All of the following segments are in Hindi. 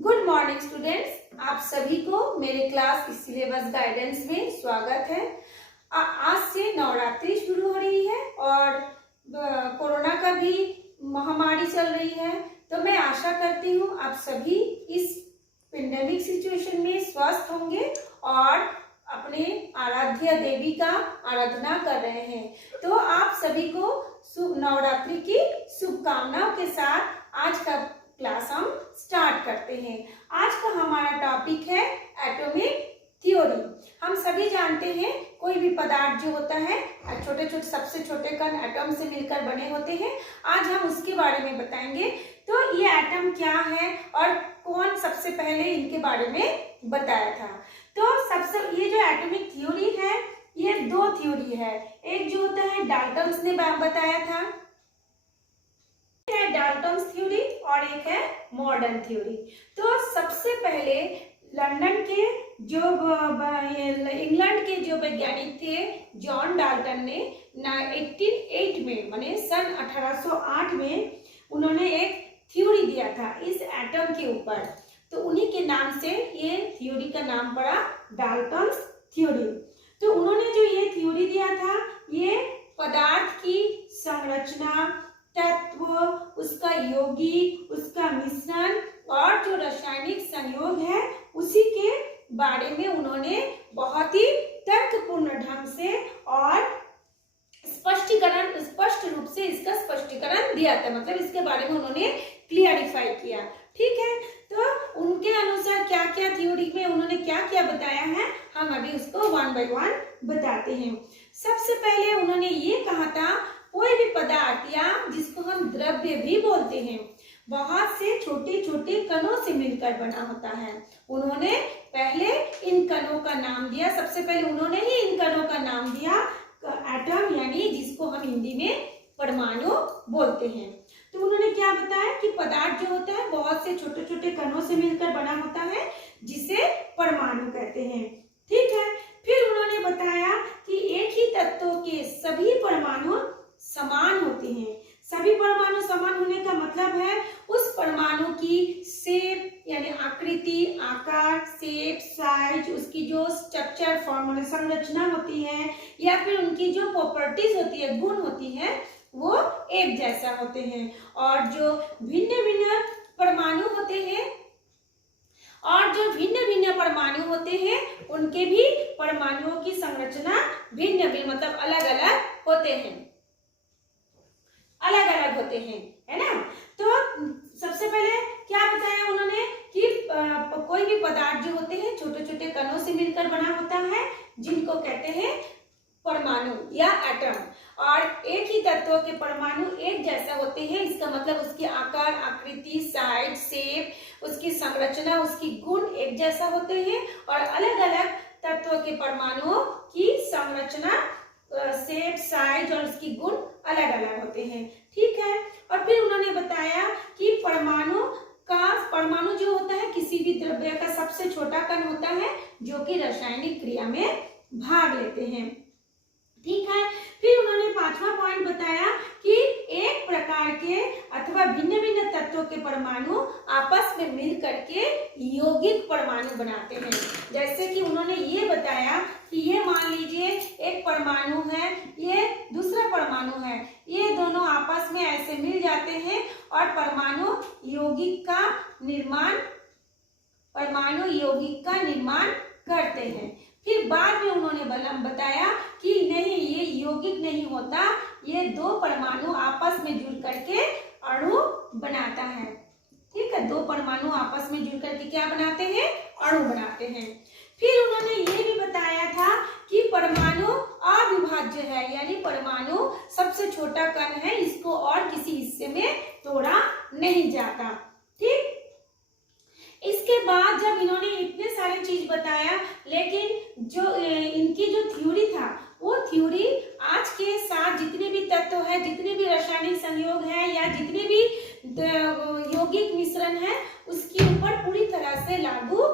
गुड मॉर्निंग स्टूडेंट्स, आप सभी को मेरे क्लास सिलेबस गाइडेंस में स्वागत है। आज से नवरात्रि शुरू हो रही है और कोरोना का भी महामारी चल रही है, तो मैं आशा करती हूँ आप सभी इस पेंडेमिक सिचुएशन में स्वस्थ होंगे और अपने आराध्य देवी का आराधना कर रहे हैं। तो आप सभी को नवरात्रि की शुभकामनाओं के साथ आज का क्लास हम स्टार्ट करते हैं। आज का हमारा टॉपिक है एटॉमिक थ्योरी। हम सभी जानते हैं कोई भी पदार्थ जो होता है छोटे छोटे सबसे छोटे कण एटम से मिलकर बने होते हैं। आज हम उसके बारे में बताएंगे। तो ये एटम क्या है और कौन सबसे पहले इनके बारे में बताया था। तो सबसे ये जो एटॉमिक थ्योरी है ये दो थ्योरी है। एक जो होता है डाल्टन्स ने बताया था, डाल्टन्स थ्योरी, और एक है मॉडर्न थ्योरी। तो सबसे पहले लंदन के जो इंग्लैंड के जो वैज्ञानिक थे जॉन डाल्टन ने 1808 में माने सन 1808 में उन्होंने एक थ्योरी दिया था इस एटम के ऊपर। तो उन्हीं के नाम से ये थ्योरी का नाम पड़ा डाल्टन्स थ्योरी। तो उन्होंने जो ये थ्योरी दिया था ये पदार्थ की संरचना, तत्व, उसका यौगिक, उसका मिश्रण और जो रासायनिक संयोग है उसी के बारे में उन्होंने बहुत ही तर्कपूर्ण ढंग से और स्पष्ट रूप से इसका स्पष्टीकरण दिया था। मतलब इसके बारे में उन्होंने क्लियरिफाई किया। ठीक है, तो उनके अनुसार क्या क्या थ्योरी में उन्होंने क्या क्या बताया है हम अभी उसको वन बाय वन बताते हैं। सबसे पहले उन्होंने ये कहा था कोई भी पदार्थ या जिसको हम द्रव्य भी बोलते हैं बहुत से छोटे छोटे कणों से मिलकर बना होता है। उन्होंने पहले इन कणों का नाम दिया, सबसे पहले उन्होंने ही इन कणों का नाम दिया एटम, यानी जिसको हम हिंदी में परमाणु बोलते हैं। तो उन्होंने क्या बताया कि पदार्थ जो होता है बहुत से छोटे छोटे कणों से मिलकर बना होता है जिसे परमाणु कहते हैं। ठीक है, फिर उन्होंने बताया कि एक ही तत्व के सभी परमाणु समान होते हैं। सभी परमाणु समान होने का मतलब है उस परमाणु की शेप यानी आकृति, आकार, शेप, साइज, उसकी जो स्ट्रक्चर फॉर्म संरचना होती है या फिर उनकी जो प्रॉपर्टीज होती है, गुण होती है, वो एक जैसा होते हैं। और जो भिन्न भिन्न परमाणु होते हैं उनके भी परमाणुओं की संरचना भिन्न भिन्न मतलब अलग अलग होते हैं, है ना। तो सबसे पहले क्या बताया उन्होंने कि कोई भी पदार्थ जो होते हैं छोटे छोटे कणों से मिलकर बना होता है जिनको कहते हैं परमाणु या एटम। और एक ही तत्व के परमाणु एक जैसा होते हैं, इसका मतलब उसके आकार, आकृति, साइज, शेप, उसकी संरचना, उसकी गुण एक जैसा होते हैं। और अलग अलग तत्व के परमाणुओं की संरचना, शेप, साइज और उसकी गुण अलग अलग होते हैं। ठीक है, और फिर उन्होंने बताया कि परमाणु जो होता है किसी भी द्रव्य का सबसे छोटा कण होता है जो कि रासायनिक क्रिया में भाग लेते हैं। ठीक है, फिर उन्होंने पांचवा पॉइंट बताया कि एक प्रकार के अथवा भिन्न भिन्न तत्वों के परमाणु आपस में मिल करके यौगिक परमाणु बनाते हैं। जैसे कि उन्होंने ये बताया कि ये मान लीजिए एक परमाणु है, ये दूसरा परमाणु है, ये दोनों आपस में ऐसे मिल जाते हैं और परमाणु यौगिक का निर्माण करते हैं। फिर बाद में उन्होंने बताया कि नहीं, ये यौगिक नहीं होता, ये दो परमाणु आपस में जुड़ करके अणु बनाता है। ठीक है, दो परमाणु आपस में जुड़ करके क्या बनाते हैं, अणु बनाते हैं। फिर उन्होंने ये भी बताया था कि परमाणु अविभाज्य है, यानी परमाणु सबसे छोटा कण है, इसको और किसी हिस्से में तोड़ा नहीं जाता। ठीक, इसके बाद जब इन्होंने इतने सारे चीज बताया, लेकिन जो इनकी जो थ्योरी था वो थ्योरी आज के साथ जितने भी तत्व है, जितने भी रासायनिक संयोग है या जितने भी यौगिक मिश्रण है उसके ऊपर पूरी तरह से लागू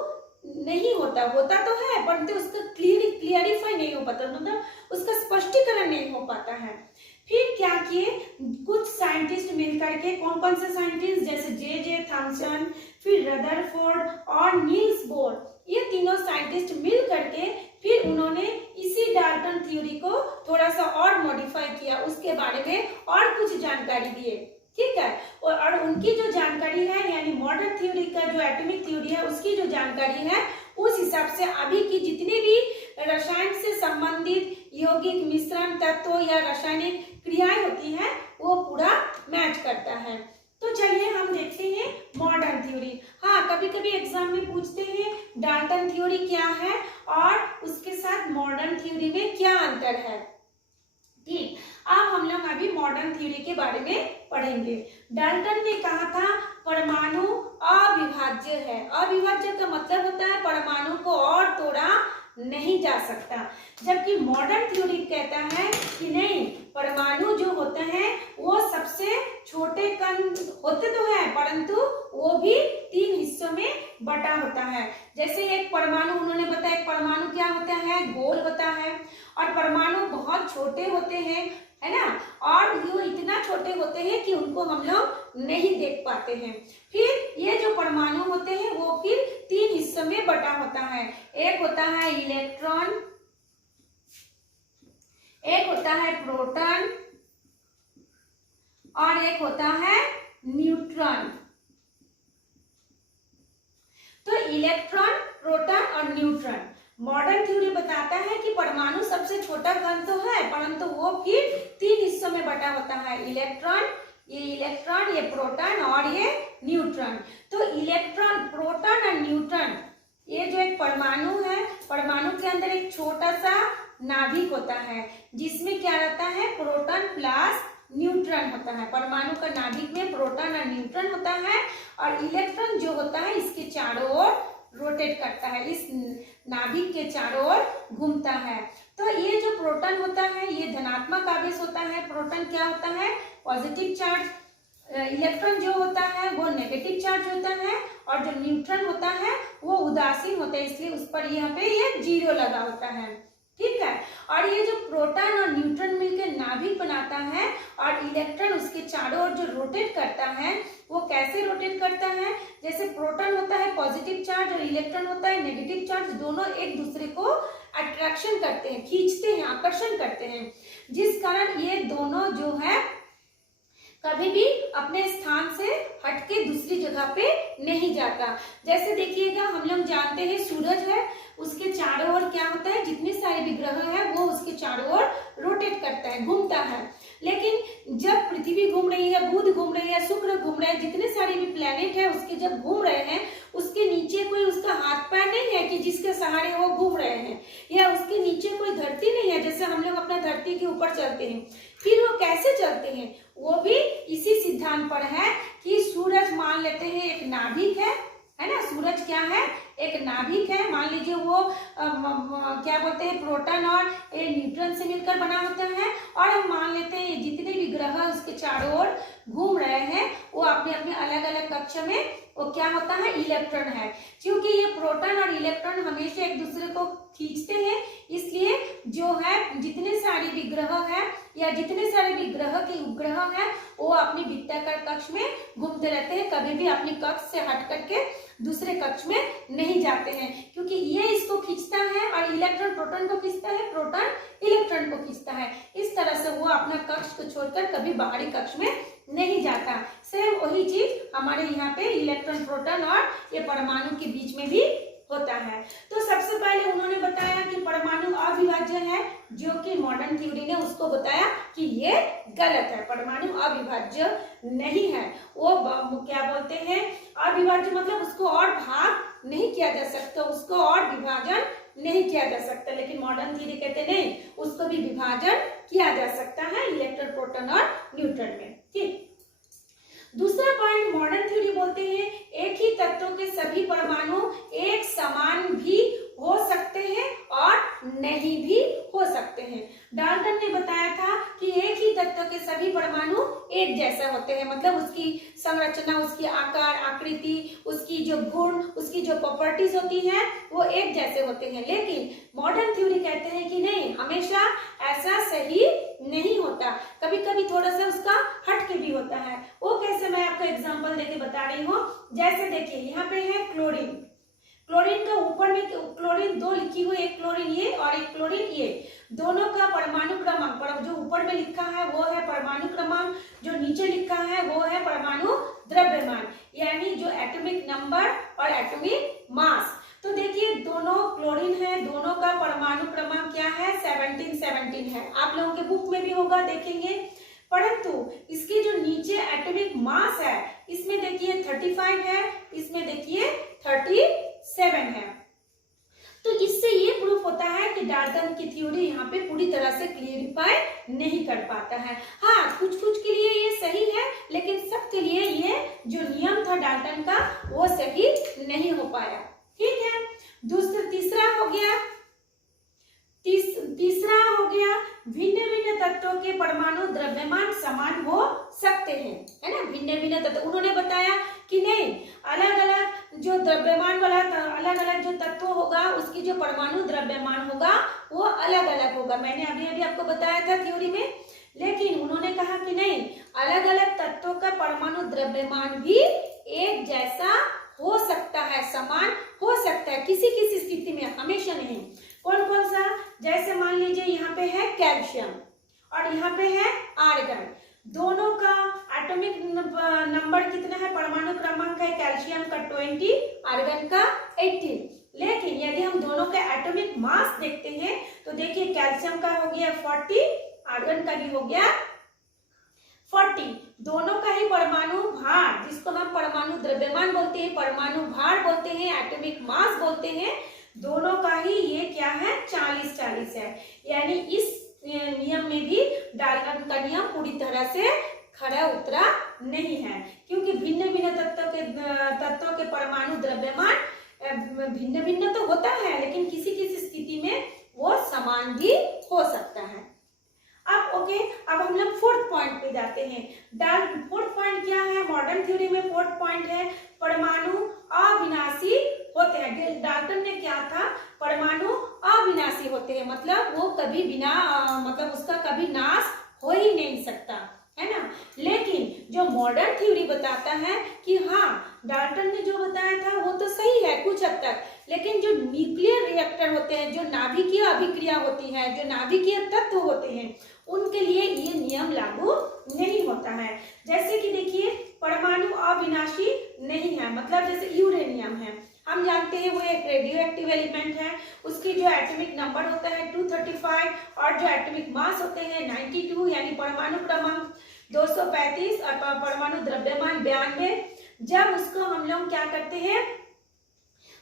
नहीं होता तो है परंतु उसका क्लियरिफाई नहीं हो पाता, मतलब उसका स्पष्टीकरण नहीं हो पाता है। फिर क्या किए, कुछ साइंटिस्ट मिलकर के, कौन कौन से साइंटिस्ट, जैसे जे थॉमसन, फिर रदरफोर्ड और नील्स बोर, ये तीनों साइंटिस्ट मिल करके फिर उन्होंने इसी डाल्टन थ्योरी को थोड़ा सा और मॉडिफाई किया, उसके बारे में और कुछ जानकारी दिए, ठीक है। और उनकी जो जानकारी है, यानी मॉडर्न थ्योरी का जो एटॉमिक थ्योरी है, उसकी जो जानकारी है, उस हिसाब से अभी की जितनी भी रसायन से संबंधित यौगिक मिश्रण तत्व या रासायनिक क्रियाएं होती हैं, वो पूरा मैच करता है। तो चलिए हम देखते हैं मॉडर्न थ्योरी। हाँ, कभी कभी एग्जाम में पूछते हैं डाल्टन थ्योरी क्या है और उसके साथ मॉडर्न थ्योरी में क्या अंतर है। ठीक, अब हम लोग अभी मॉडर्न थ्योरी के बारे में पढ़ेंगे। डाल्टन ने कहा था परमाणु अविभाज्य है। अविभाज्य का मतलब होता है परमाणु को और तोड़ा नहीं जा सकता, जबकि मॉडर्न थ्योरी कहता है कि नहीं, परमाणु जो होते हैं वो सबसे छोटे कण होते तो है, परंतु वो भी 3 हिस्सों में बटा होता है। जैसे एक परमाणु, उन्होंने बताया एक परमाणु क्या होता है, गोल होता है, और परमाणु बहुत छोटे होते हैं, है ना, और वो इतना छोटे होते हैं कि उनको हम लोग नहीं देख पाते हैं। फिर ये जो परमाणु होते हैं वो फिर 3 हिस्सों में बटा होता है। एक होता है इलेक्ट्रॉन, एक होता है प्रोटॉन और एक होता है न्यूट्रॉन। तो इलेक्ट्रॉन, प्रोटॉन और न्यूट्रॉन। मॉडर्न थ्योरी बताता है कि परमाणु सबसे छोटा कण तो है, परंतु वो फिर 3 हिस्सों में बटा होता है, इलेक्ट्रॉन, ये प्रोटॉन और ये न्यूट्रॉन। तो इलेक्ट्रॉन, प्रोटॉन और न्यूट्रॉन, ये जो एक परमाणु है, परमाणु के अंदर एक छोटा सा नाभिक होता है जिसमें क्या रहता है, प्रोटॉन प्लस न्यूट्रॉन होता है। परमाणु का नाभिक में प्रोटॉन और न्यूट्रॉन होता है, और इलेक्ट्रॉन जो होता है इसके चारों ओर रोटेट करता है, इस नाभिक के चारों ओर घूमता है। तो ये जो प्रोटॉन होता है ये धनात्मक आवेश होता है, प्रोटॉन क्या होता है, पॉजिटिव चार्ज, इलेक्ट्रॉन जो होता है वो नेगेटिव चार्ज होता है, और जो न्यूट्रॉन होता है वो उदासीन होता है, इसलिए उस पर यहाँ पे ये 0 लगा होता है, ठीक है। और ये जो प्रोटॉन और न्यूट्रॉन मिलकर नाभिक बनाता है और इलेक्ट्रॉन उसके चारों ओर जो रोटेट करता है, वो कैसे रोटेट करता है, जैसे प्रोटॉन होता है पॉजिटिव चार्ज और इलेक्ट्रॉन होता है नेगेटिव चार्ज, दोनों एक दूसरे को अट्रैक्शन करते हैं, खींचते हैं, आकर्षण करते हैं, जिस कारण ये दोनों जो है कभी भी अपने स्थान से हटके दूसरी जगह पे नहीं जाता। जैसे देखिएगा, हम लोग जानते हैं सूरज है, उसके चारों ओर क्या होता है, जितने सारे भी ग्रह है वो उसके चारों ओर रोटेट करता है, घूमता है। लेकिन जब पृथ्वी घूम रही है, बुध घूम रही है, शुक्र घूम रहे हैं, जितने सारे भी प्लेनेट है उसके जब घूम रहे हैं, उसके नीचे कोई उसका हाथ पैर नहीं है कि जिसके सहारे वो घूम रहे हैं, या उसके नीचे कोई धरती नहीं है जैसे हम लोग अपना धरती के ऊपर चलते हैं। फिर वो कैसे चलते हैं, वो भी इसी सिद्धांत पर है कि सूरज मान लेते हैं एक नाभिक है ना, सूरज क्या है, एक नाभिक है, मान लीजिए वो क्या बोलते हैं, प्रोटॉन और न्यूट्रॉन से मिलकर बना होता है, और हम मान लेते हैं जितने भी ग्रह उसके चारों ओर घूम रहे हैं वो अपने अपने अलग अलग कक्ष में वो क्या होता है, इलेक्ट्रॉन है। क्योंकि ये प्रोटॉन और इलेक्ट्रॉन हमेशा एक दूसरे को खींचते हैं, इसलिए जो है जितने सारे भी ग्रह है या जितने सारे भी ग्रह के उपग्रह है वो अपनी वृत्ताकार कक्ष में घूमते रहते हैं, कभी भी अपनी कक्ष से हट करके दूसरे कक्ष में नहीं जाते हैं, क्योंकि ये इसको खींचता है और इलेक्ट्रॉन प्रोटॉन को खींचता है, प्रोटॉन इलेक्ट्रॉन को खींचता है। इस तरह से वो अपना कक्ष को छोड़कर कभी बाहरी कक्ष में नहीं जाता। सेम वही चीज हमारे यहाँ पे इलेक्ट्रॉन, प्रोटॉन और ये परमाणु के बीच में भी होता है। तो सबसे पहले उन्होंने बताया कि परमाणु अविभाज्य है, जो कि मॉडर्न थ्योरी ने उसको बताया कि ये गलत है, परमाणु अविभाज्य नहीं है। वो क्या बोलते हैं, अविभाज्य मतलब उसको और भाग नहीं किया जा सकता, उसको और विभाजन नहीं किया जा सकता, लेकिन मॉडर्न थ्योरी कहते नहीं, उसको भी विभाजन किया जा सकता है इलेक्ट्रॉन, प्रोटॉन और न्यूट्रॉन में। ठीक, दूसरा पॉइंट मॉडर्न थ्योरी बोलते हैं एक ही तत्व के सभी परमाणु एक समान भी हो सकते हैं और नहीं भी हो सकते हैं। डाल्टन ने बताया था कि एक ही तत्व के सभी परमाणु एक जैसा होते हैं, मतलब उसकी संरचना, उसकी आकार, आकृति, उसकी उसकी जो गुण, उसकी जो प्रॉपर्टीज होती हैं वो एक जैसे होते हैं। लेकिन मॉडर्न थ्योरी कहते हैं कि नहीं, हमेशा ऐसा सही नहीं होता, कभी कभी थोड़ा सा उसका हट के भी होता है। वो कैसे, मैं आपको एग्जांपल देके बता रही हूँ। जैसे देखिए यहाँ पे है क्लोरीन, क्लोरीन का ऊपर में क्लोरीन 2 लिखी हुई, एक क्लोरीन ये और एक क्लोरीन ये, दोनों का परमाणु क्रमांक, जो ऊपर में लिखा है वो है परमाणु क्रमांक, जो नीचे लिखा है वो है परमाणु द्रव्यमान, यानी जो एटॉमिक नंबर और एटॉमिक मास। तो देखिए दोनों क्लोरीन है, दोनों का परमाणु क्रमांक क्या है, 17 है। आप लोगों के बुक में भी होगा, देखेंगे। परंतु इसकी जो नीचे एटॉमिक मास है, इसमें देखिए 35 है, इसमें देखिए 37 है। तो इससे ये प्रूफ होता है कि डाल्टन की थ्योरी यहाँ पे पूरी तरह से क्लियरिफाई नहीं कर पाता है। हाँ, कुछ कुछ के लिए ये सही है, लेकिन सबके लिए ये जो नियम था डाल्टन का वो सही नहीं हो पाया। ठीक है, तीसरा हो गया भिन्न भिन्न तत्वों के परमाणु द्रव्यमान समान हो सकते हैं, है ना। भिन्न भिन्न तत्व, उन्होंने बताया कि नहीं, अलग अलग जो द्रव्यमान वाला अलग अलग जो तत्व होगा उसकी जो परमाणु द्रव्यमान होगा वो अलग अलग होगा। मैंने अभी अभी आपको बताया था थ्योरी में। लेकिन उन्होंने कहा कि नहीं, अलग अलग तत्वों का परमाणु द्रव्यमान भी एक जैसा हो सकता है, समान हो सकता है, किसी किसी स्थिति में, हमेशा नहीं। कौन कौन सा, जैसे मान लीजिए यहाँ पे है कैल्शियम और यहाँ पे है आर्गन, दोनों का एटॉमिक नंबर कितना है, परमाणु क्रमांक है कैल्शियम का 20, आर्गन का 18। लेकिन यदि हम दोनों का एटॉमिक मास देखते हैं तो देखिए कैल्शियम का हो गया 40, आर्गन का भी हो गया 40। दोनों का ही परमाणु भार, जिसको हम परमाणु द्रव्यमान बोलते हैं, परमाणु भार बोलते हैं, एटॉमिक मास बोलते हैं, दोनों का ही ये क्या है, 40-40 है। यानी इस नियम में भी डाल्टन का नियम पूरी तरह से खरा उतरा नहीं है, क्योंकि भिन्न भिन्न तत्वों के परमाणु द्रव्यमान भिन्न भिन्न तो होता है, लेकिन किसी किसी स्थिति में वो समान भी हो सकता है। अब ओके, अब हम लोग फोर्थ पॉइंट पे जाते हैं। फोर्थ पॉइंट क्या है, मॉडर्न थ्योरी में फोर्थ पॉइंट है परमाणु अविनाशी होते हैं। डाल्टन ने क्या था, परमाणु अविनाशी होते हैं, मतलब वो कभी बिना मतलब उसका कभी नाश हो ही नहीं सकता, है ना। लेकिन जो मॉडर्न थ्योरी बताता है कि हाँ, डाल्टन ने जो बताया था वो तो सही है कुछ हद तक, लेकिन जो न्यूक्लियर रिएक्टर होते हैं, जो नाभिकीय अभिक्रिया होती है, जो नाभिकीय तत्व होते हैं, उनके लिए ये नियम लागू नहीं होता है। जैसे कि देखिए परमाणु अविनाशी नहीं है, मतलब जैसे यूरेनियम है, हम जानते हैं वो एक रेडियो एक्टिव एलिमेंट है, उसकी जो एटॉमिक नंबर होता है 235 और जो एटॉमिक मास होते हैं 92, यानी परमाणु क्रमांक 235 और परमाणु द्रव्यमान 92। जब उसको हम लोग क्या करते हैं,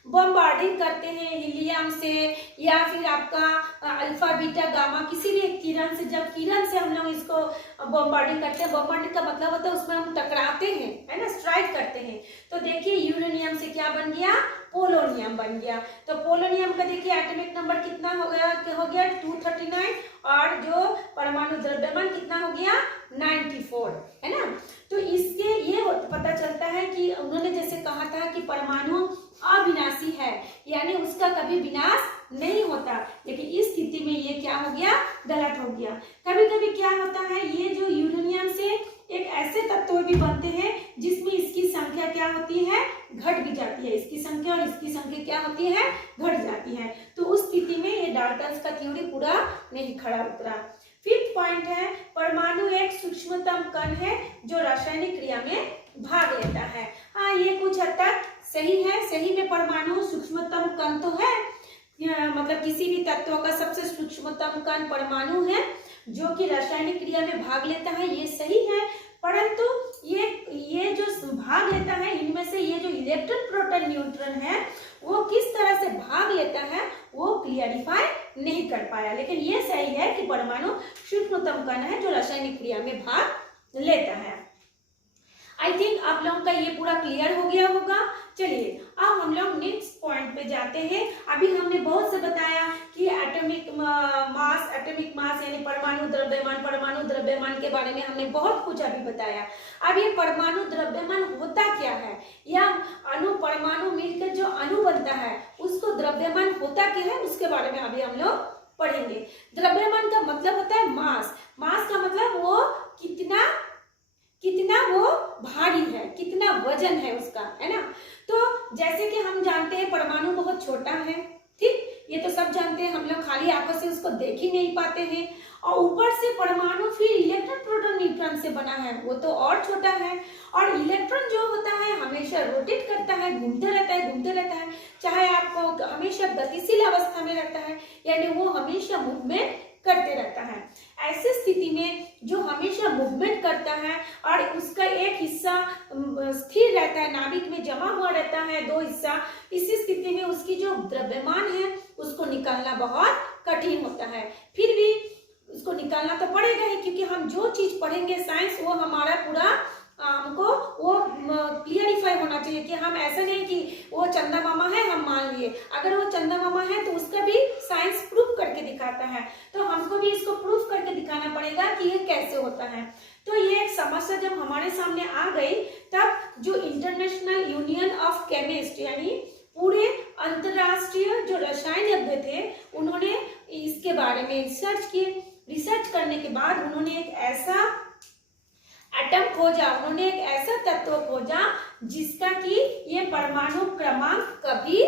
बॉम्बार्डिंग करते हैं हीलियम से या फिर आपका अल्फा बीटा गामा किसी भी एक किरण से, जब किरण से हम लोग इसको बॉम्बार्डिंग करते हैं, बॉम्बार्डिंग का मतलब होता है उसमें हम टकराते हैं, है ना, स्ट्राइक करते हैं। तो देखिए यूरेनियम से क्या बन गया, पोलोनियम बन गया। तो पोलोनियम का देखिए एटॉमिक नंबर कितना हो गया 239 और जो परमाणु द्रव्यमान कितना हो गया 94, है ना। तो इसके ये पता चलता है कि उन्होंने जैसे कहा था कि परमाणु अविनाशी है, यानी उसका कभी विनाश नहीं होता, लेकिन इस स्थिति में ये क्या हो गया, गलत हो गया। कभी कभी क्या होता है, ये जो यूरेनियम से एक ऐसे तत्व भी बनते हैं जिसमें इसकी संख्या क्या होती है, घट भी जाती है, इसकी संख्या और इसकी संख्या क्या होती है, घट जाती है। तो उस स्थिति में ये डाल्टन का थ्योरी पूरा नहीं खड़ा उतरा। फिफ्थ पॉइंट है परमाणु एक सूक्ष्मतम कण है जो रासायनिक क्रिया में भाग लेता है। हाँ, ये कुछ हद तक सही है, सही में परमाणु सूक्ष्मतम कण तो है, मतलब किसी भी तत्व का सबसे सूक्ष्मतम कण परमाणु है जो कि रासायनिक क्रिया में भाग लेता है, ये सही है। परंतु ये जो भाग लेता है, इनमें से ये जो इलेक्ट्रॉन प्रोटॉन न्यूट्रॉन है वो किस तरह से भाग लेता है वो क्लियरिफाई नहीं कर पाया, लेकिन ये सही है कि परमाणु सूक्ष्मतम कण है जो रासायनिक क्रिया में भाग लेता है। आई थिंक आप लोगों का ये पूरा क्लियर हो गया होगा। चलिए अब हम लोग नेक्स्ट पॉइंट पे में जाते हैं। अभी हमने बहुत से बताया कि एटॉमिक मास यानी परमाणु द्रव्यमान के बारे में हमने बहुत कुछ अभी बताया। अब ये परमाणु द्रव्यमान होता क्या है, या परमाणु मिलकर जो अणु बनता है उसको द्रव्यमान होता क्या है, उसके बारे में अभी हम लोग पढ़ेंगे। द्रव्यमान का मतलब होता है मास का मतलब वो कितना वो भारी है, कितना वजन है उसका, है ना। तो जैसे कि हम जानते हैं परमाणु बहुत छोटा है, ठीक, ये तो सब जानते हैं, हम लोग खाली आंखों से उसको देख ही नहीं पाते हैं। और ऊपर से परमाणु फिर इलेक्ट्रॉन प्रोटॉन न्यूट्रॉन से बना है, वो तो और छोटा है। और इलेक्ट्रॉन जो होता है हमेशा रोटेट करता है, घूमते रहता है, चाहे आपको हमेशा गतिशील अवस्था में रहता है, यानी वो हमेशा मूवमेंट करते रहता है। ऐसी स्थिति में जो हमेशा मूवमेंट करता है और उसका एक हिस्सा स्थिर रहता है, नाभिक में जमा हुआ रहता है 2 हिस्सा, इसी स्थिति में उसकी जो द्रव्यमान है उसको निकालना बहुत कठिन होता है। फिर भी उसको निकालना तो पड़ेगा ही, क्योंकि हम जो चीज पढ़ेंगे साइंस, वो हमारा पूरा हमको वो क्लियरिफाई होना चाहिए कि हम ऐसा नहीं कि वो चंदा मामा है हम मान लिए, अगर वो चंदा मामा है तो उसका भी साइंस प्रूफ करके दिखाता है, तो हमको भी इसको प्रूफ करके दिखाना पड़ेगा कि ये कैसे होता है। तो ये एक समस्या जब हमारे सामने आ गई, तब जो इंटरनेशनल यूनियन ऑफ केमिस्ट यानी पूरे अंतरराष्ट्रीय जो रसायनज्ञ थे, उन्होंने इसके बारे में रिसर्च किए। रिसर्च करने के बाद उन्होंने एक ऐसा एटम खोजा, उन्होंने एक ऐसा तत्व खोजा जिसका कि ये परमाणु क्रमांक कभी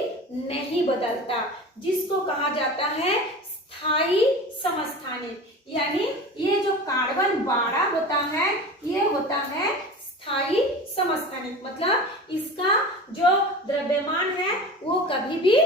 नहीं बदलता, जिसको कहा जाता है स्थायी समस्थानिक। यानी ये जो कार्बन 12 होता है, ये होता है स्थायी समस्थानिक, मतलब इसका जो द्रव्यमान है वो कभी भी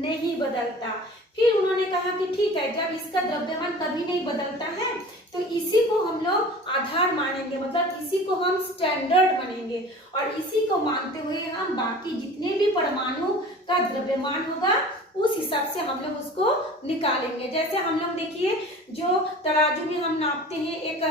नहीं बदलता। फिर उन्होंने कहा कि ठीक है, जब इसका द्रव्यमान कभी नहीं बदलता है तो इसी को हम लोग आधार मानेंगे, मतलब इसी को हम स्टैंडर्ड मानेंगे, और इसी को मानते हुए हम बाकी जितने भी परमाणु का द्रव्यमान होगा उस हिसाब से हम लोग उसको निकालेंगे। जैसे हम लोग देखिए, जो तराजू में हम नापते हैं, एक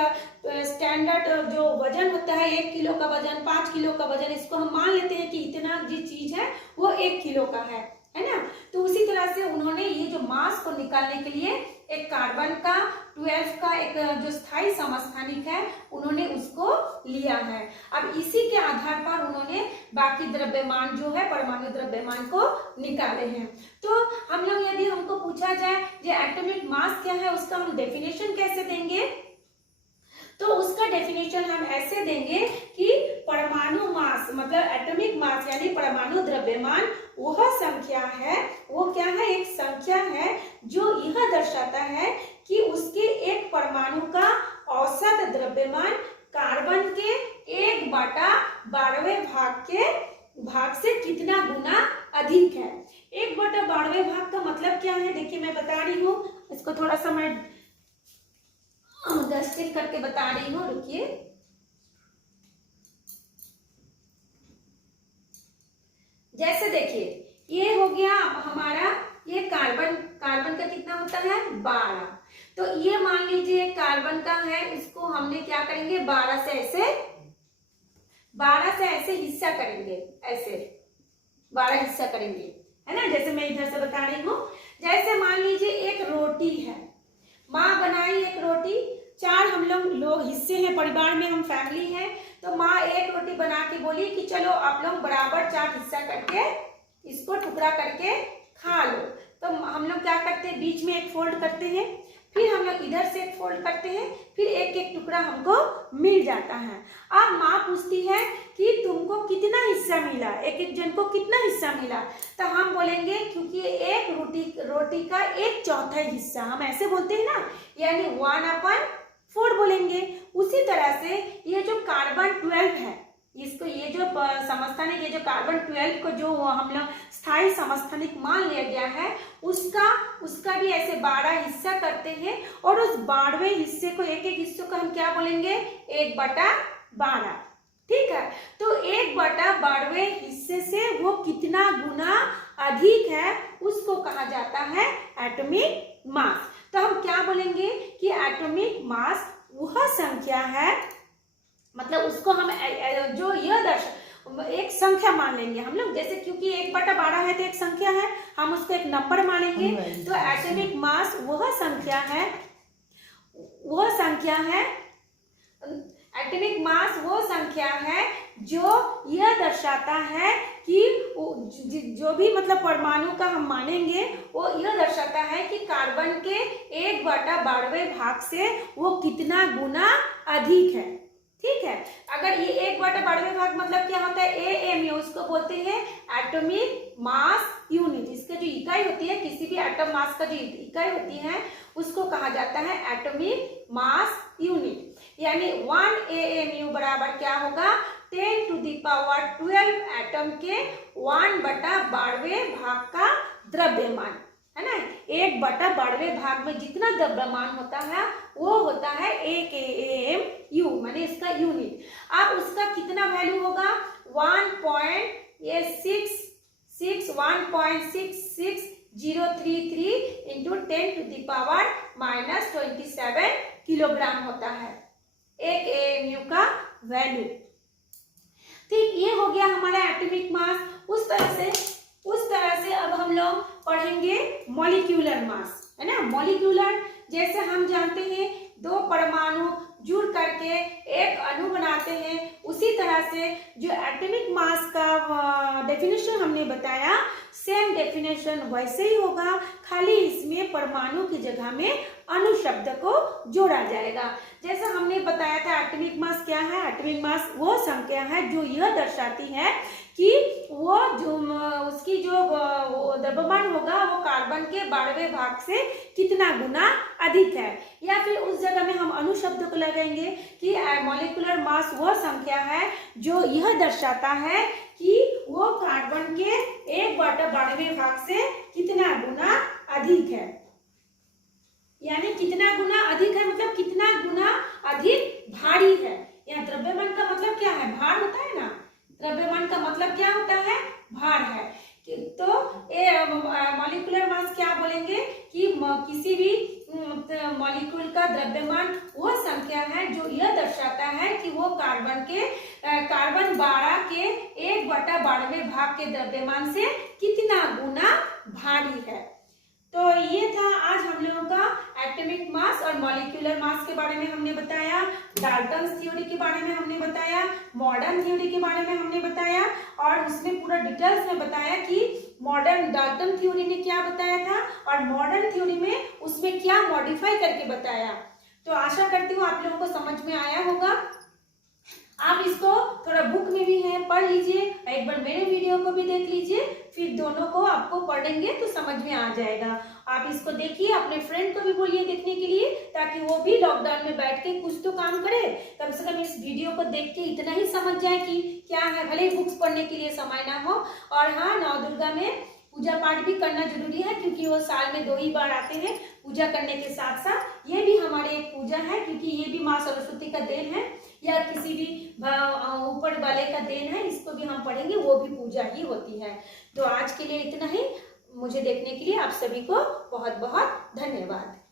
स्टैंडर्ड जो वजन होता है 1 किलो का वजन, 5 किलो का वजन, इसको हम मान लेते हैं कि इतना जो चीज है वो 1 किलो का है ना। तो उसी तरह से उन्होंने ये जो मास को निकालने के लिए एक कार्बन का 12 का एक जो स्थायी समस्थानिक है उन्होंने उसको लिया है। अब इसी के आधार पर उन्होंने बाकी द्रव्यमान जो है परमाणु द्रव्यमान को निकाले हैं। तो हम लोग यदि हमको पूछा जाए जो एटॉमिक मास क्या है, उसका हम डेफिनेशन कैसे देंगे, तो उसका डेफिनेशन हम ऐसे देंगे कि परमाणु मास मतलब एटॉमिक मास यानी परमाणु द्रव्यमान वह संख्या है, वो क्या है, एक संख्या है जो यह दर्शाता है कि उसके एक परमाणु का औसत द्रव्यमान कार्बन के 1/12वें भाग से कितना गुना अधिक है। 1/12वें भाग का मतलब क्या है, देखिए मैं बता रही हूँ, इसको थोड़ा सा मैं डस्टिंग करके बता रही हूँ, रुकिए। जैसे देखिए, ये हो गया हमारा, ये कार्बन का कितना होता है 12, तो ये मान लीजिए कार्बन का है, इसको हमने क्या करेंगे 12 से ऐसे हिस्सा करेंगे, ऐसे 12 हिस्सा करेंगे, है ना। जैसे मैं इधर से बता रही हूँ, जैसे मान लीजिए एक रोटी है, माँ बनाई एक रोटी, 4 हम लोग हिस्से हैं परिवार में, हम फैमिली हैं, तो माँ एक रोटी बना के बोली कि चलो आप लोग बराबर 4 हिस्सा करके इसको टुकड़ा करके खा लो। तो हम लोग क्या करते हैं, बीच में एक फोल्ड करते हैं, फिर हम लोग इधर से एक फोल्ड करते हैं, फिर एक एक टुकड़ा हमको मिल जाता है। अब माँ पूछती है कि तुमको कितना हिस्सा मिला, एक एक जन को कितना हिस्सा मिला, तो हम बोलेंगे क्योंकि एक रोटी का 1/4 हिस्सा, हम ऐसे बोलते हैं ना, यानी 1/4 बोलेंगे। उसी तरह से ये जो कार्बन 12 है, इसको ये जो समस्थानिक, ये जो कार्बन 12 को जो हम लोग स्थायी समस्थानिक मान लिया गया है, उसका भी ऐसे 12 हिस्सा करते हैं, और उस 12वें हिस्से को, एक एक हिस्से को हम क्या बोलेंगे 1/12, ठीक है। तो 1/12वें हिस्से से वो कितना गुना अधिक है उसको कहा जाता है एटॉमिक मास। तो हम क्या बोलेंगे कि एटॉमिक मास वह संख्या है, मतलब उसको हम जो यह एक संख्या मान लेंगे हम लोग, जैसे क्योंकि 1/12 है तो एक संख्या है, हम उसको एक नंबर मानेंगे। तो एटॉमिक मास वह संख्या है, एटॉमिक मास वो संख्या है जो यह दर्शाता है कि जो भी मतलब परमाणु का हम मानेंगे वो यह दर्शाता है कि कार्बन के 1/12वें भाग से वो कितना गुना अधिक है। ठीक है, अगर ये 1/12वें भाग मतलब क्या होता है, AMU, उसको बोलते हैं एटॉमिक मास यूनिट। इसका जो इकाई होती है, किसी भी एटम मास का जो इकाई होती है उसको कहा जाता है एटॉमिक मास यूनिट। यानी 1 AMU बराबर क्या होगा, 10⁻12 एटम के 1/12वें भाग का द्रव्यमान, है ना। 1/12वें भाग में जितना द्रव्यमान होता है वो होता है 1 AMU, माने इसका यूनिट। अब उसका कितना वैल्यू होगा, 1.66033 इंटू 10⁻⁻27 किलोग्राम होता है 1 AMU का वैल्यू। ठीक, ये हो गया हमारा एटॉमिक मास। उस तरह से अब हम लोग पढ़ेंगे मॉलिक्यूलर मास, है ना। मॉलिक्यूलर, जैसे हम जानते हैं 2 परमाणु जुड़ करके एक अणु बनाते हैं, उसी तरह से जो एटॉमिक मास का डेफिनेशन हमने बताया, सेम डेफिनेशन वैसे ही होगा, खाली इसमें परमाणु की जगह में अणु शब्द को जोड़ा जाएगा। जैसा हमने बताया था एटॉमिक मास क्या है, एटॉमिक मास वो संख्या है जो यह दर्शाती है कि वो जो उसकी जो द्रव्यमान होगा वो कार्बन के 12वें भाग से कितना गुना अधिक है। या फिर उस जगह में हम अणु शब्द को लगाएंगे कि मॉलिक्यूलर मास वो संख्या है जो यह दर्शाता है कि वो कार्बन के 1/12वें भाग से कितना गुना अधिक है। यानी कितना गुना अधिक है मतलब कितना गुना अधिक भारी है। यहाँ द्रव्यमान का मतलब क्या है, भार होता है ना, द्रव्यमान का मतलब क्या होता है, भार है। तो मॉलिक्यूलर मास क्या बोलेंगे कि किसी भी मॉलिक्यूल का द्रव्यमान वो संख्या है जो यह दर्शाता है कि वो कार्बन 12 के 1/12वें भाग के द्रव्यमान से कितना गुना भारी है। तो ये था आज हम लोगों का एटॉमिक मास और मॉलिक्यूलर मास के बारे में हमने बताया, डाल्टन्स थ्योरी के बारे में हमने बताया, मॉडर्न थ्योरी के बारे में हमने बताया, और उसमें पूरा डिटेल्स में बताया कि मॉडर्न डाल्टन थ्योरी ने क्या बताया था और मॉडर्न थ्योरी में उसमें क्या मॉडिफाई करके बताया। तो आशा करती हूँ आप लोगों को समझ में आया होगा। आप इसको थोड़ा बुक में भी है पढ़ लीजिए, एक बार मेरे वीडियो को भी देख लीजिए, फिर दोनों को आपको पढ़ेंगे तो समझ में आ जाएगा। आप इसको देखिए, अपने फ्रेंड को भी बोलिए देखने के लिए, ताकि वो भी लॉकडाउन में बैठ के कुछ तो काम करे, कम से कम इस वीडियो को देख के इतना ही समझ जाए कि क्या है, भले ही बुक्स पढ़ने के लिए समय ना हो। और हाँ, नौ दुर्गा में पूजा पाठ भी करना जरूरी है, क्योंकि वो साल में 2 ही बार आते हैं। पूजा करने के साथ साथ ये भी हमारे एक पूजा है, क्योंकि ये भी माँ सरस्वती का देन है या किसी भी ऊपर वाले का देन है, इसको भी हम पढ़ेंगे, वो भी पूजा ही होती है। तो आज के लिए इतना ही। मुझे देखने के लिए आप सभी को बहुत बहुत धन्यवाद।